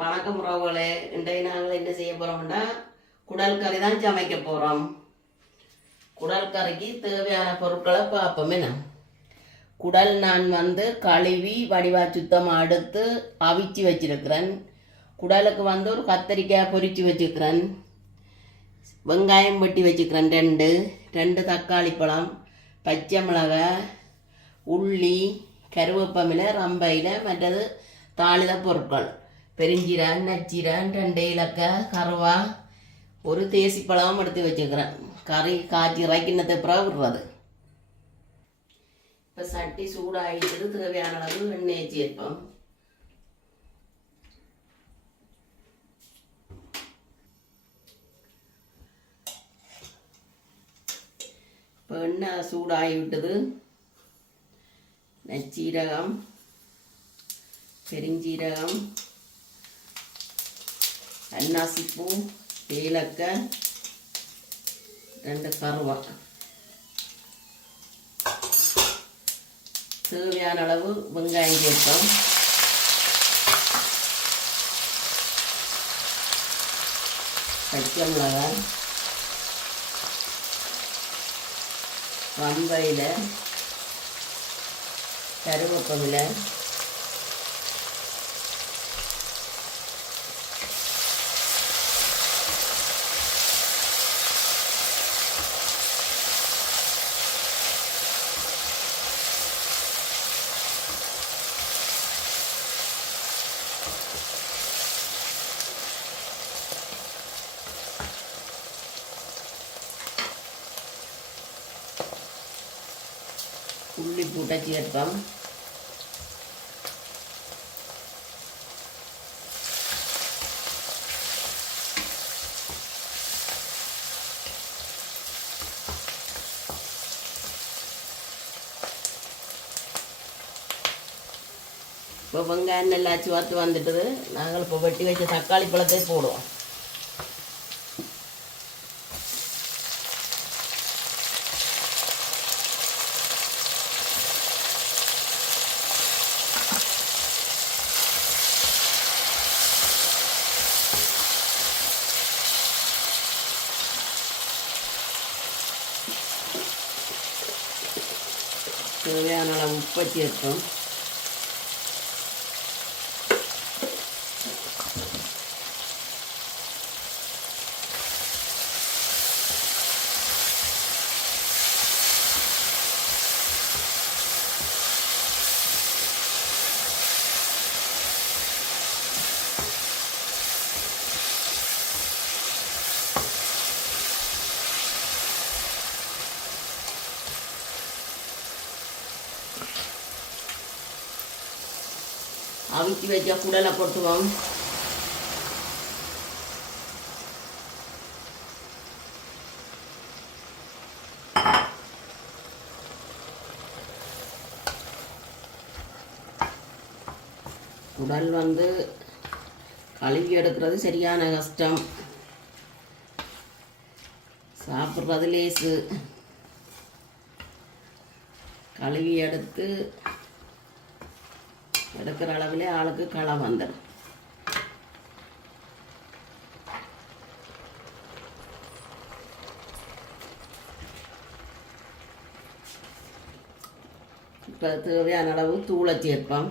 வணக்கம் உறவுகளே. இன்றைய நாங்கள் என்ன செய்ய போகிறோம்னா குடல் கறி தான் சமைக்க போகிறோம். குடல் கறிக்கு தேவையான பொருட்களை பார்ப்போம். என்ன குடல் நான் கழுவி வடிவா சுத்தமாக எடுத்து அவிச்சு வச்சிருக்கிறேன். குடலுக்கு ஒரு கத்திரிக்காய் பொரித்து வச்சுக்கிறேன். வெங்காயம் வெட்டி வச்சுக்கிறேன். ரெண்டு தக்காளி பழம், பச்சை மிளகாய், உள்ளி, கருவேப்பமிலை, ரம்பையில் மற்றது தாளித பொருட்கள் பெருஞ்சீரன், நச்சீரன், 2 இலக்காய், கருவா, ஒரு தேசிப்பழம் எடுத்து வச்சுக்கிறேன். கறி காய்ச்சி இறக்கினத்தை பிறகு விடுறது. இப்போ சட்டி சூடாகிட்டு தேவையான அளவு எண்ணெய் சேர்ப்போம். இப்போ எண்ணெய் சூடாகி விட்டது. நச்சீரகம், பெருஞ்சீரகம், அன்னாசிப்பூ, ஏலக்காய், 2 கருவா, தேவையான அளவு வெங்காயம் சேர்த்தோம். பச்சை மிளகாய், ரம்பையில், கருவேப்பமிலை, உள்ளி போட்டு சேர்ப்போம். இப்போ வெங்காயம் நல்லா சுவத்து வந்துட்டுது. நாங்கள் இப்போ வெட்டி வச்ச தக்காளி பழத்தை போடுவோம். தேவையான அளவு உப்பை சேர்த்தோம். அவிச்சு வச்ச குடலை போட்டுவோம். குடல் கழுவி எடுக்கிறது சரியான கஷ்டம், சாப்பிட்றது லேசு. கழுவி எடுக்கிற அளவுலே ஆளுக்கு களை வந்துடும். இப்போ தேவையான அளவு தூளை சேர்ப்போம்.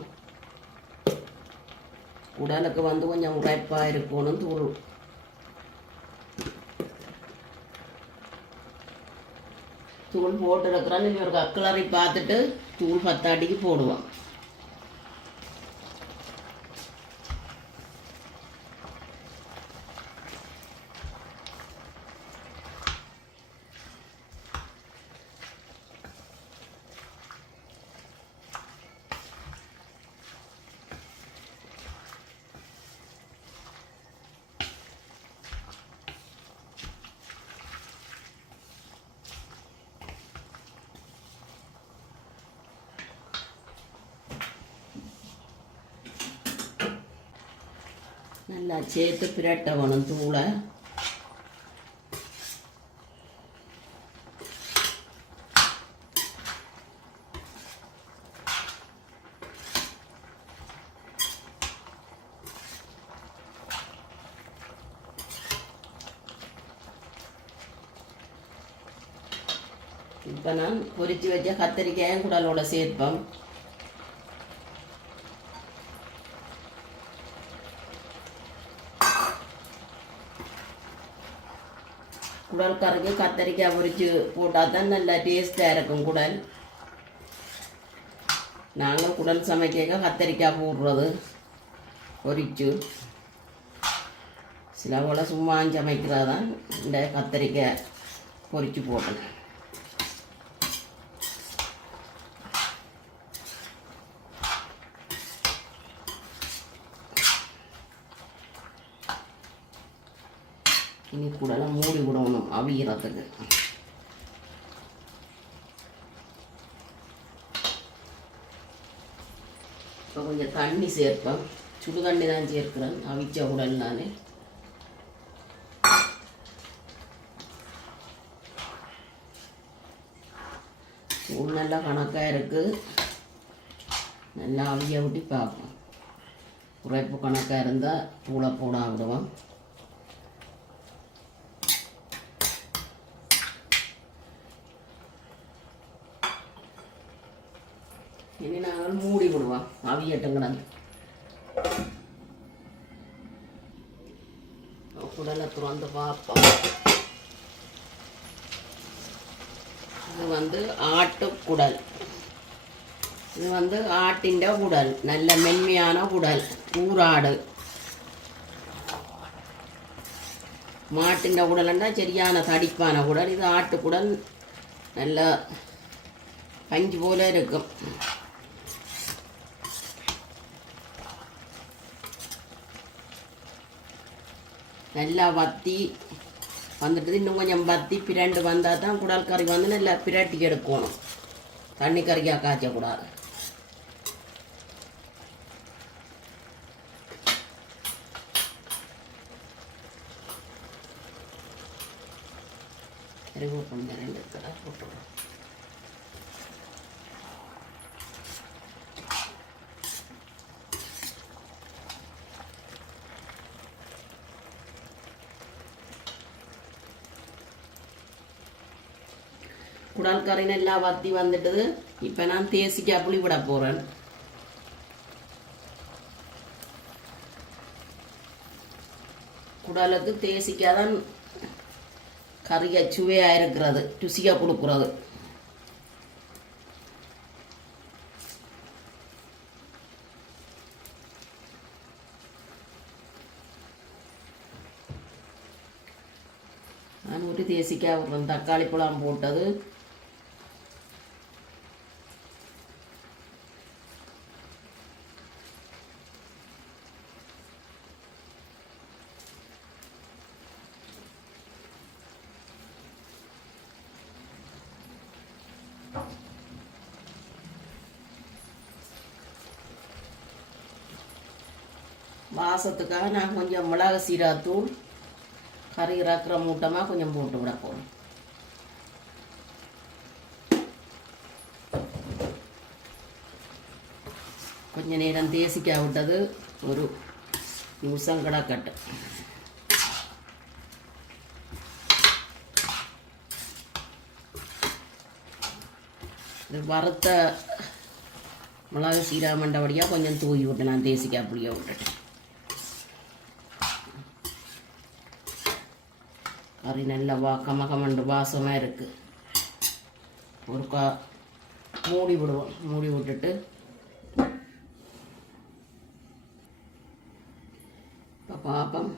உடலுக்கு கொஞ்சம் உரைப்பாக இருக்கணும் தூள். தூள் போட்டு இருக்கிறோன்னு ஒரு கக்கிளறி பார்த்துட்டு தூள் 10 அடிக்கு போடுவோம். நல்லா சேர்த்து பிரட்ட வேணும் தூளை. இப்போ நான் பொரித்து வச்ச கத்திரிக்காயும் குடலோட சேர்ப்பேன். குடல் கறிக்கு கத்திரிக்காய் பொரித்து போட்டால் தான் நல்லா டேஸ்ட்டாக இருக்கும் குடல். நாங்கள் குடல் சமைக்க கத்திரிக்காய் போடுறது பொரித்து. சில போல் சும்மா சமைக்கிறதான் இந்த கத்திரிக்காய் பொரித்து போட்டேன். இனி கூடலாம் மூடி விடணும் அவியறதுக்கு. இப்போ கொஞ்சம் தண்ணி சேர்ப்பேன். சுடு தண்ணி தான் சேர்க்கிறேன் அவிச்ச உடல். நான் தூள் நல்லா கணக்காக இருக்குது. நல்லா அவிய விட்டு பார்ப்போம். உரைப்பு கணக்காக இருந்தால் தூளை போட விடுவோம். இனி நாங்கள் மூடி விடுவோம் அவியட்டும் கிடந்து. குடலை திறந்து பார்ப்போம். இது ஆட்டுக்குடல். இது ஆட்டின் குடல், நல்ல மென்மையான குடல். ஊராடு மாட்டின் குடல்னா சரியான தடிப்பான குடல். இது ஆட்டுக்குடல், நல்ல பஞ்சு போல இருக்கும். நல்லா வத்தி வந்துட்டு இன்னும் கொஞ்சம் வத்தி பிரண்டு வந்தால் தான் குடல் கறி நல்லா பிரட்டி எடுக்கணும். தண்ணி கறிக்காக காய்ச்சக்கூடாது. கொஞ்சம் 2 கடை போட்டுவிடும். குடல் கறி நல்லா வத்தி வந்துட்டுது. இப்போ நான் தேசிக்காய் புளி விட போகிறேன். குடலுக்கு தேசிக்காய் தான் கறியை சுவையாக இருக்கிறது, ருசியாக கொடுக்குறது. நான் ஒரு தேசிக்காய் விடுறேன். தக்காளி பழம் போட்டது. வாசத்துக்காக நான் கொஞ்சம் மிளகு சீரகத்தூள் கறி இறக்குற மூட்டமாக கொஞ்சம் போட்டு விட போகிறோம். கொஞ்ச நேரம் தேசிக்காய் விட்டது ஒரு நிமிஷம் கிடக்கட்டு. இது வறுத்த மிளகு சீரகம் மண்டபடியாக கொஞ்சம் தூவி விட்டு நான் தேசிக்காய் புளியை விட்டுட்டேன். கறி நல்லா கமகமண்டு வாசமாக இருக்குது. ஒரு மூடி விடுவோம். மூடி விட்டுட்டு இப்போ பார்ப்போம்.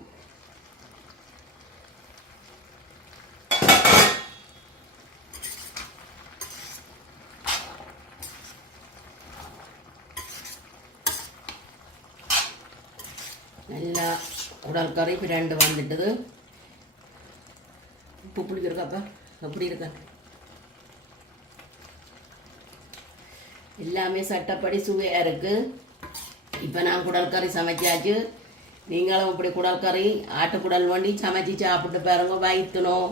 நல்லா குடல் கறி பிரண்டு வந்துட்டுது. உப்பு புளி இருக்காப்பா எப்படி இருக்க? எல்லாமே சட்டப்படி சுவையாக இருக்குது. இப்போ நான் குடல் கறி சமைச்சாச்சு. நீங்களும் இப்படி குடல் கறி ஆட்டுக்குடல் வண்டி சமைச்சி சாப்பிட்டு பாருங்க. வயிற்றுனோம்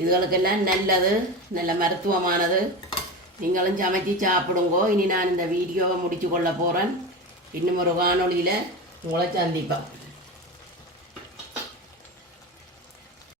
இதுகளுக்கெல்லாம் நல்லது, நல்ல மருத்துவமானது. நீங்களும் சமைச்சி சாப்பிடுங்கோ. இனி நான் இந்த வீடியோவை முடித்து கொள்ள போகிறேன். இன்னும் ஒரு காணொளியில் உங்களை சந்திப்பேன்.